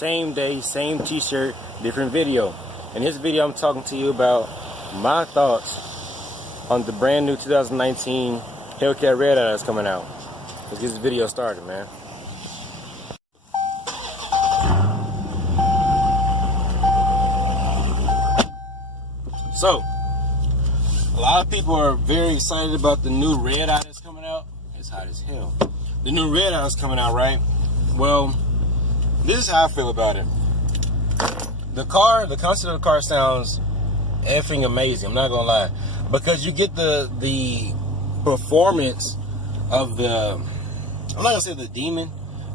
same day, same t-shirt, different video. In this video I'm talking to you about my thoughts on the brand new 2019 HELLCAT Red Eye that's coming out. Let's get this video started, man. So, a lot of people are very excited about the new Red Eye that's coming out. It's hot as hell. The new Red Eye is coming out, right? Well, this is how I feel about it. The concept of the car sounds effing amazing. I'm not gonna lie, because you get the performance of the, I'm not gonna say the Demon,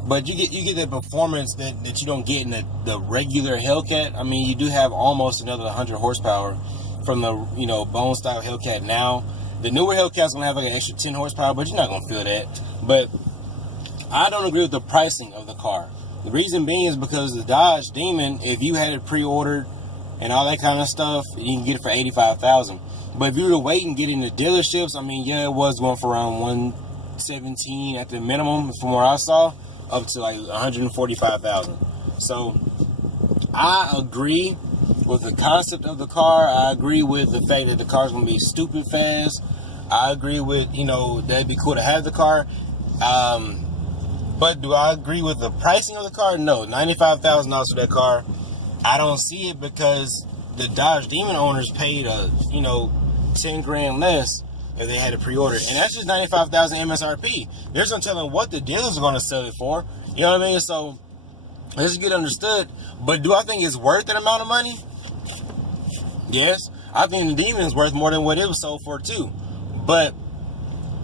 but you get the performance that you don't get in the regular HELLCAT. I mean, you do have almost another 100 horsepower from the bone style HELLCAT now. The newer HELLCAT's gonna have like an extra 10 horsepower, but you're not gonna feel that. But I don't agree with the pricing of the car. The reason being is because the Dodge Demon, if you had it pre-ordered and all that kind of stuff, you can get it for $85,000. But if you were to wait and get it in the dealerships, I mean, yeah, it was going for around $117 at the minimum from where I saw, up to like $145,000. So I agree with the concept of the car. I agree with the fact that the car's gonna be stupid fast. I agree with, that'd be cool to have the car. But do I agree with the pricing of the car? No. $95,000 for that car. I don't see it because the Dodge Demon owners paid 10 grand less if they had it pre-ordered. And that's just $95,000 MSRP. There's no telling what the dealers are gonna sell it for. You know what I mean? So let's get understood. But do I think it's worth that amount of money? Yes. I think the Demon is worth more than what it was sold for too. But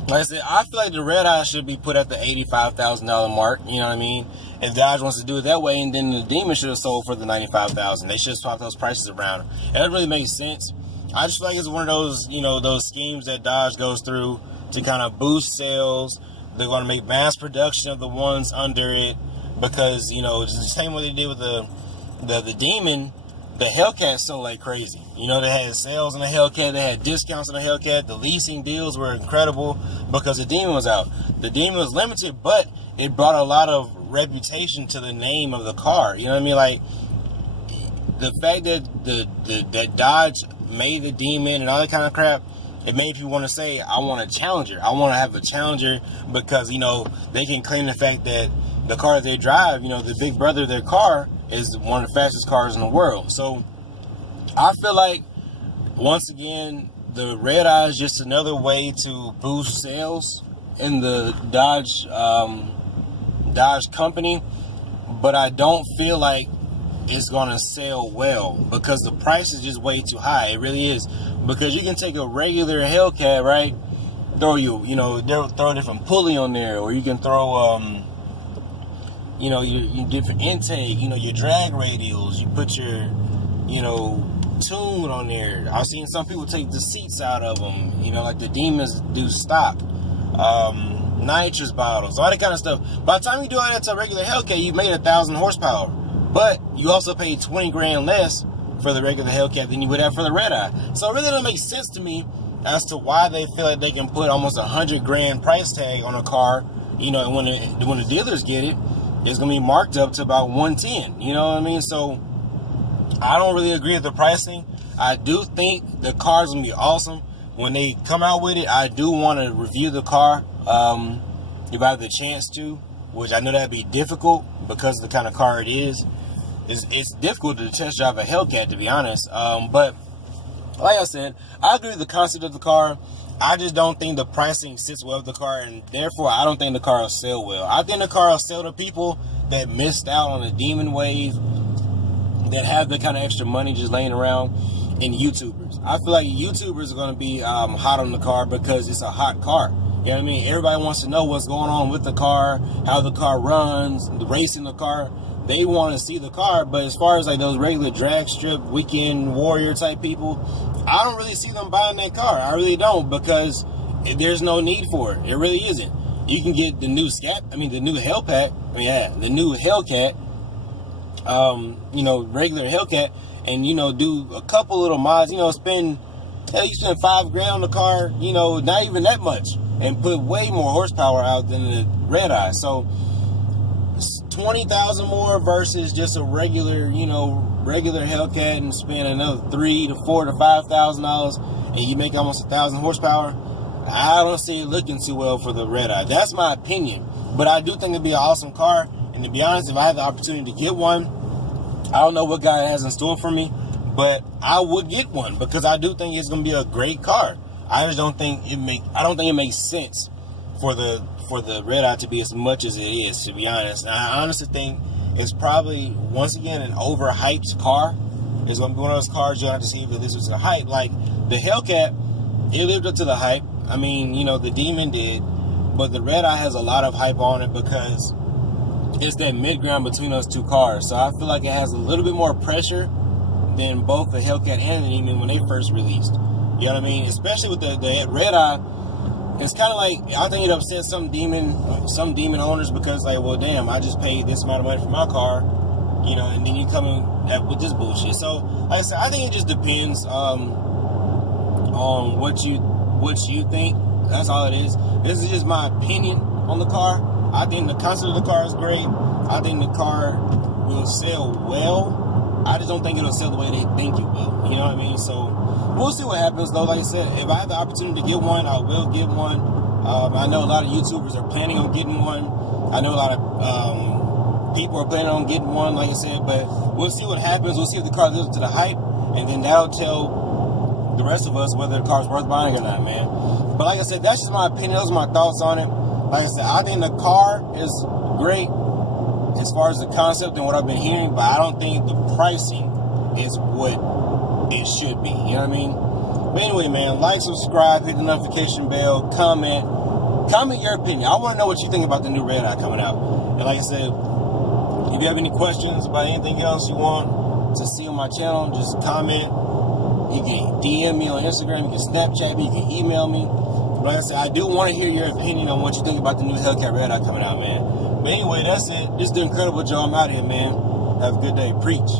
like I said, I feel like the Red Eye should be put at the $85,000 mark. You know what I mean? If Dodge wants to do it that way, and then the Demon should have sold for the $95,000. They should have swapped those prices around. It doesn't really make sense. I just feel like it's one of those, those schemes that Dodge goes through to kind of boost sales. They're going to make mass production of the ones under it because, it's the same way they did with the Demon. The HELLCAT sold like crazy. They had sales on the HELLCAT, they had discounts on the HELLCAT, the leasing deals were incredible because the Demon was out. The Demon was limited, but it brought a lot of reputation to the name of the car. You know what I mean? Like, the fact that that Dodge made the Demon and all that kind of crap, it made people want to say, I want a Challenger. I want to have a Challenger because, they can claim the fact that the car they drive, the big brother of their car, is one of the fastest cars in the world. So I feel like, once again, the Red Eye is just another way to boost sales in the Dodge company, but I don't feel like it's gonna sell well because the price is just way too high. It really is, because you can take a regular HELLCAT, right? Throw throw a different pulley on there, or you can throw your different intake, your drag radials, you put your, tune on there. I've seen some people take the seats out of them, like the Demons do stock, nitrous bottles, all that kind of stuff. By the time you do all that to a regular HELLCAT, you made 1,000 horsepower, but you also paid 20 grand less for the regular HELLCAT than you would have for the Red Eye. So it really doesn't make sense to me as to why they feel like they can put almost 100 grand price tag on a car, when the dealers get it, it's going to be marked up to about 110. You know what I mean? So I don't really agree with the pricing. I do think the car's going to be awesome. When they come out with it, I do want to review the car if I have the chance to, which I know that'd be difficult because of the kind of car it is. It's difficult to test drive a HELLCAT, to be honest. But like I said, I agree with the concept of the car. I just don't think the pricing sits well with the car, and therefore I don't think the car will sell well. I think the car will sell to people that missed out on the Demon wave, that have the kind of extra money just laying around, and YouTubers. I feel like YouTubers are going to be hot on the car because it's a hot car. You know what I mean? Everybody wants to know what's going on with the car, how the car runs, the racing the car. They want to see the car, but as far as like those regular drag strip, weekend warrior type people, I don't really see them buying that car. I really don't, because there's no need for it. It really isn't. You can get the new the new the new HELLCAT, regular HELLCAT, and do a couple little mods. You spend $5 grand on the car. Not even that much, and put way more horsepower out than the Red Eye. So $20,000 more versus just a regular, regular Hellcat and spend another $3,000 to $4,000 to $5,000 and you make almost 1,000 horsepower, I don't see it looking too well for the Redeye. That's my opinion. But I do think it'd be an awesome car. And to be honest, if I had the opportunity to get one, I don't know what guy has in store for me, but I would get one because I do think it's going to be a great car. I just don't think it makes sense for the Redeye to be as much as it is, to be honest. And I honestly think it's probably, once again, an overhyped car. It's going to be one of those cars you'll have to see if it lives up to the hype. Like the Hellcat, it lived up to the hype. I mean, the Demon did, but the Redeye has a lot of hype on it because it's that mid-ground between those two cars. So I feel like it has a little bit more pressure than both the Hellcat and the Demon when they first released. You know what I mean? Especially with the Redeye. It's kind of like, I think it upsets some demon owners because, like, well, damn, I just paid this amount of money for my car, and then you come in with this bullshit. So, like I said, I think it just depends on what you think. That's all it is. This is just my opinion on the car. I think the concept of the car is great. I think the car will sell well. I just don't think it'll sell the way they think it will. You know what I mean? So we'll see what happens, though. Like I said, if I have the opportunity to get one, I will get one. I know a lot of YouTubers are planning on getting one. I know a lot of people are planning on getting one, like I said. But we'll see what happens. We'll see if the car lives up to the hype. And then that'll tell the rest of us whether the car's worth buying or not, man. But like I said, that's just my opinion. Those are my thoughts on it. Like I said, I think the car is great as far as the concept and what I've been hearing, but I don't think the pricing is what it should be. You know what I mean? But anyway, man, like, subscribe, hit the notification bell, comment your opinion. I want to know what you think about the new Redeye coming out. And like I said, if you have any questions about anything else you want to see on my channel, just comment. You can DM me on Instagram, you can Snapchat me, you can email me. Like I said, I do want to hear your opinion on what you think about the new Hellcat Redeye coming out, man. But anyway, that's it. This is the Incredible Joe. I'm out of here, man. Have a good day. Preach.